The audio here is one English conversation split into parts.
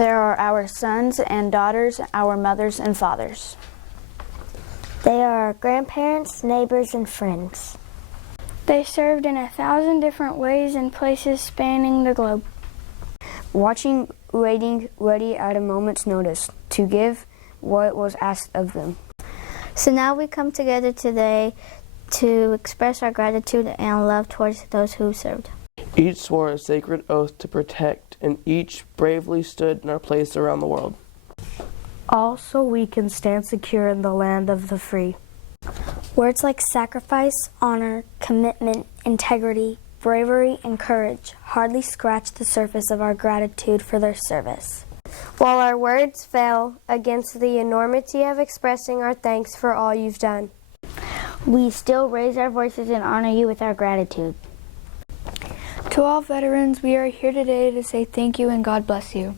There are our sons and daughters, our mothers and fathers. They are our grandparents, neighbors, and friends. They served in 1,000 different ways and places spanning the globe. Watching, waiting, ready at a moment's notice to give what was asked of them. So now we come together today to express our gratitude and love towards those who served. Each swore a sacred oath to protect, and each bravely stood in our place around the world. All so we can stand secure in the land of the free. Words like sacrifice, honor, commitment, integrity, bravery, and courage hardly scratch the surface of our gratitude for their service. While our words fail against the enormity of expressing our thanks for all you've done, we still raise our voices and honor you with our gratitude. To all veterans, we are here today to say thank you and God bless you.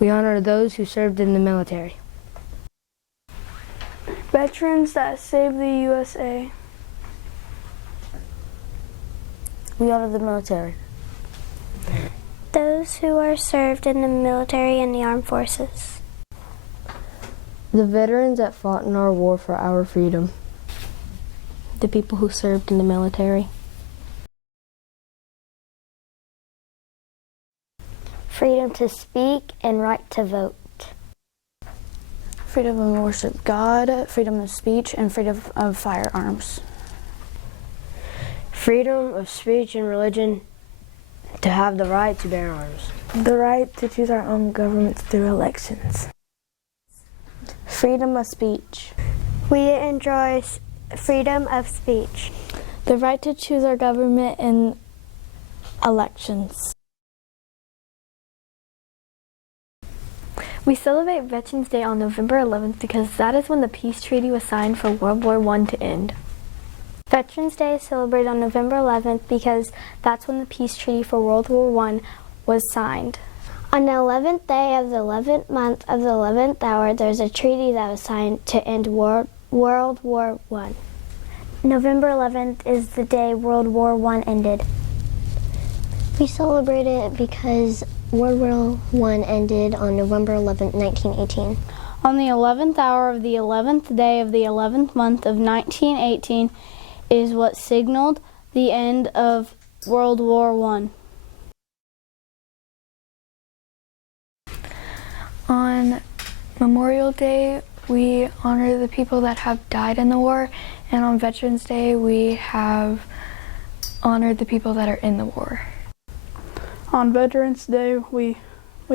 We honor those who served in the military. Veterans that saved the USA. We honor the military. Those who are served in the military and the armed forces. The veterans that fought in our war for our freedom. The people who served in the military. Freedom to speak and right to vote. Freedom of worship God, freedom of speech, and freedom of firearms. Freedom of speech and religion, to have the right to bear arms. The right to choose our own government through elections. Freedom of speech. we enjoy freedom of speech. The right to choose our government in elections. We celebrate Veterans Day on November 11th because that is when the peace treaty was signed for World War I to end. Veterans Day is celebrated on November 11th because that's when the peace treaty for World War I was signed. On the 11th day of the 11th month of the 11th hour, there's a treaty that was signed to end World War I. November 11th is the day World War I ended. We celebrate it because World War I ended on November 11, 1918. On the 11th hour of the 11th day of the 11th month of 1918 is what signaled the end of World War I. On Memorial Day, we honor the people that have died in the war, and on Veterans Day, we have honored the people that are in the war. On Veterans Day, we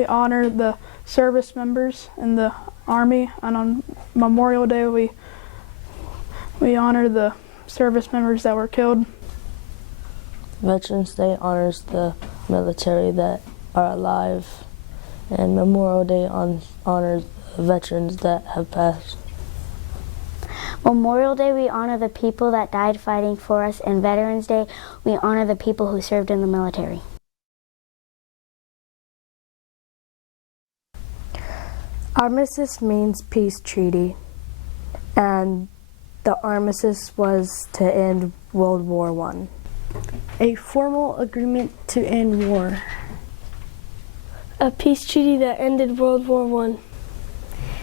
honor the service members in the Army, and on Memorial Day, we honor the service members that were killed. Veterans Day honors the military that are alive, and Memorial Day honors the veterans that have passed. Memorial Day, we honor the people that died fighting for us, and Veterans Day, we honor the people who served in the military. Armistice means peace treaty, and the armistice was to end World War I. A formal agreement to end war. A peace treaty that ended World War I.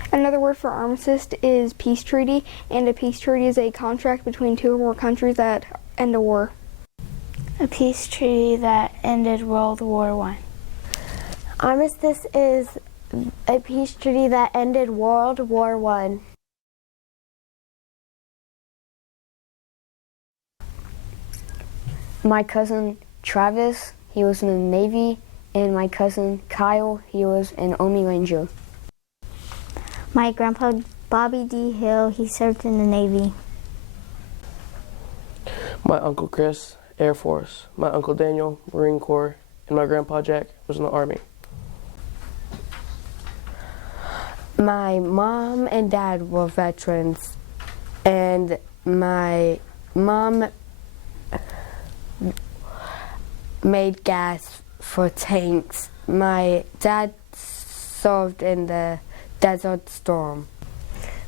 Another word for armistice is peace treaty, and a peace treaty is a contract between two or more countries that end a war. A peace treaty that ended World War I. Armistice is a peace treaty that ended World War I. My cousin Travis, he was in the Navy, and my cousin Kyle, he was an Army Ranger. My grandpa Bobby D. Hill, he served in the Navy. My Uncle Chris, Air Force. My Uncle Daniel, Marine Corps. And my Grandpa Jack was in the Army. My mom and dad were veterans, and my mom made gas for tanks. My dad served in the Desert Storm.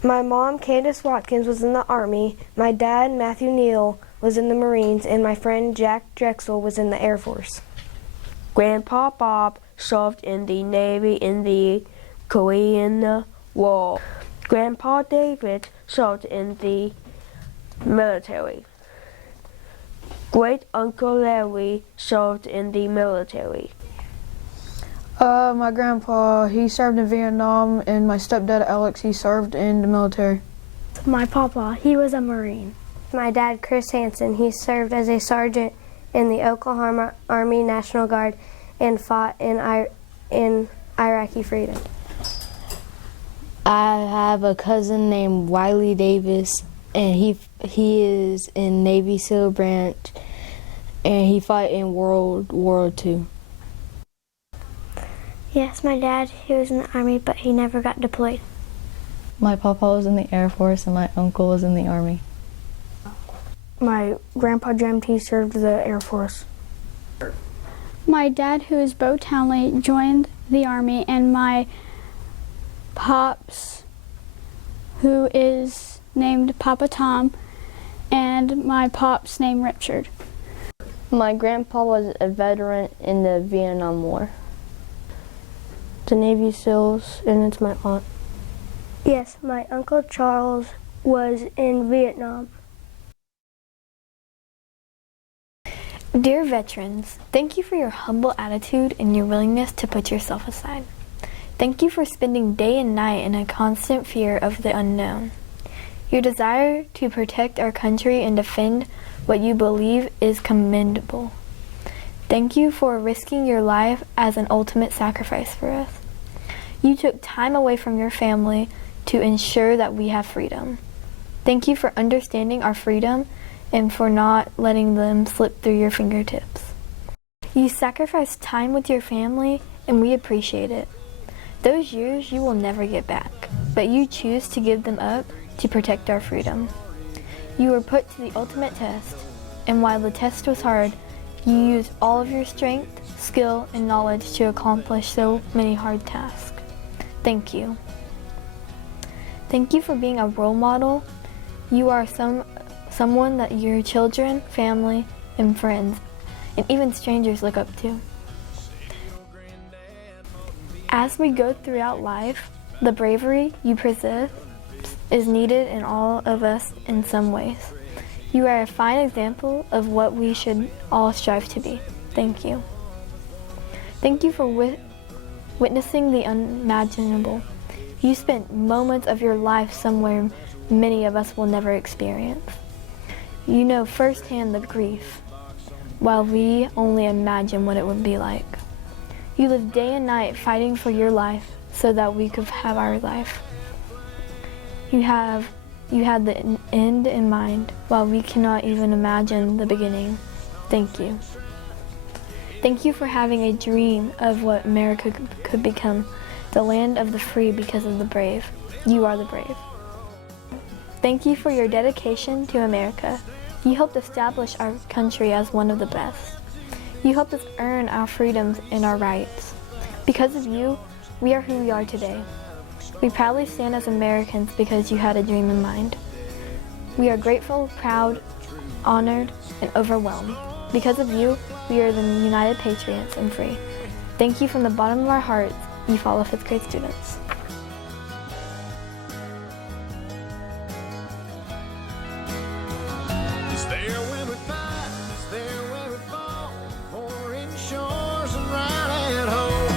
My mom, Candace Watkins, was in the Army. My dad, Matthew Neal, was in the Marines, and my friend Jack Drexel was in the Air Force. Grandpa Bob served in the Navy in the Korean War. Grandpa David served in the military. Great Uncle Larry served in the military. My grandpa, he served in Vietnam, and my stepdad Alex, he served in the military. My papa, he was a Marine. My dad, Chris Hansen, he served as a sergeant in the Oklahoma Army National Guard and fought in Iraqi freedom. I have a cousin named Wiley Davis, and he is in Navy SEAL branch, and he fought in World War II. Yes, my dad, he was in the Army, but he never got deployed. My papa was in the Air Force, and my uncle was in the Army. My grandpa Jim, he served the Air Force. My dad, who is Bo Townley, joined the Army, and my pops, who is named Papa Tom, and my pops named Richard. My grandpa was a veteran in the Vietnam War. The Navy SEALs, and it's my aunt. Yes, my Uncle Charles was in Vietnam. Dear veterans, thank you for your humble attitude and your willingness to put yourself aside. Thank you for spending day and night in a constant fear of the unknown. Your desire to protect our country and defend what you believe is commendable. Thank you for risking your life as an ultimate sacrifice for us. You took time away from your family to ensure that we have freedom. Thank you for understanding our freedom and for not letting them slip through your fingertips. You sacrificed time with your family, and we appreciate it. Those years you will never get back, but you choose to give them up to protect our freedom. You were put to the ultimate test, and while the test was hard, you used all of your strength, skill, and knowledge to accomplish so many hard tasks. Thank you. Thank you for being a role model. You are someone that your children, family, and friends, and even strangers look up to. As we go throughout life, the bravery you possess is needed in all of us in some ways. You are a fine example of what we should all strive to be. Thank you. Thank you for witnessing the unimaginable. You spent moments of your life somewhere many of us will never experience. You know firsthand the grief, while we only imagine what it would be like. You lived day and night fighting for your life so that we could have our life. You had the end in mind, while we cannot even imagine the beginning. Thank you. Thank you for having a dream of what America could become, the land of the free because of the brave. You are the brave. Thank you for your dedication to America. You helped establish our country as one of the best. You helped us earn our freedoms and our rights. Because of you, we are who we are today. We proudly stand as Americans because you had a dream in mind. We are grateful, proud, honored, and overwhelmed. Because of you, we are the United Patriots and free. Thank you from the bottom of our hearts, you follow fifth grade students. It's there when we fight, it's there when we fall, pouring shores and right at home.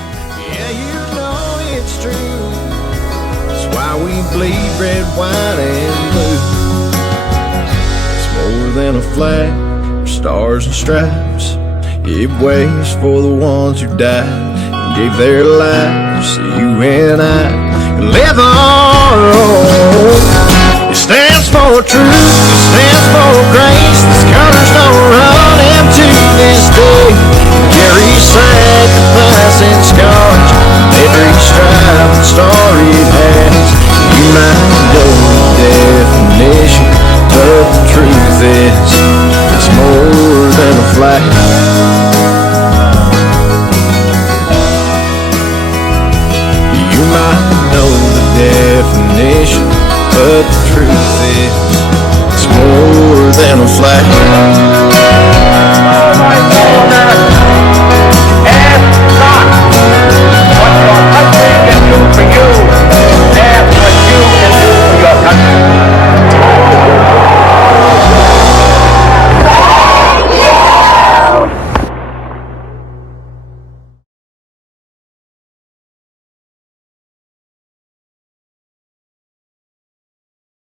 Yeah, you know it's true. That's why we bleed red, white, and blue. It's more than a flag, stars and stripes. It waves for the ones who died and gave their lives so you and I can live on. It stands for truth, it stands for grace. These colors don't run into this day. Carry sacrifice and scars, every stripe and star it has. You might know the definition, but the truth is, it's more than a flag. You might know the definition, but the truth is, it's more than than a flag.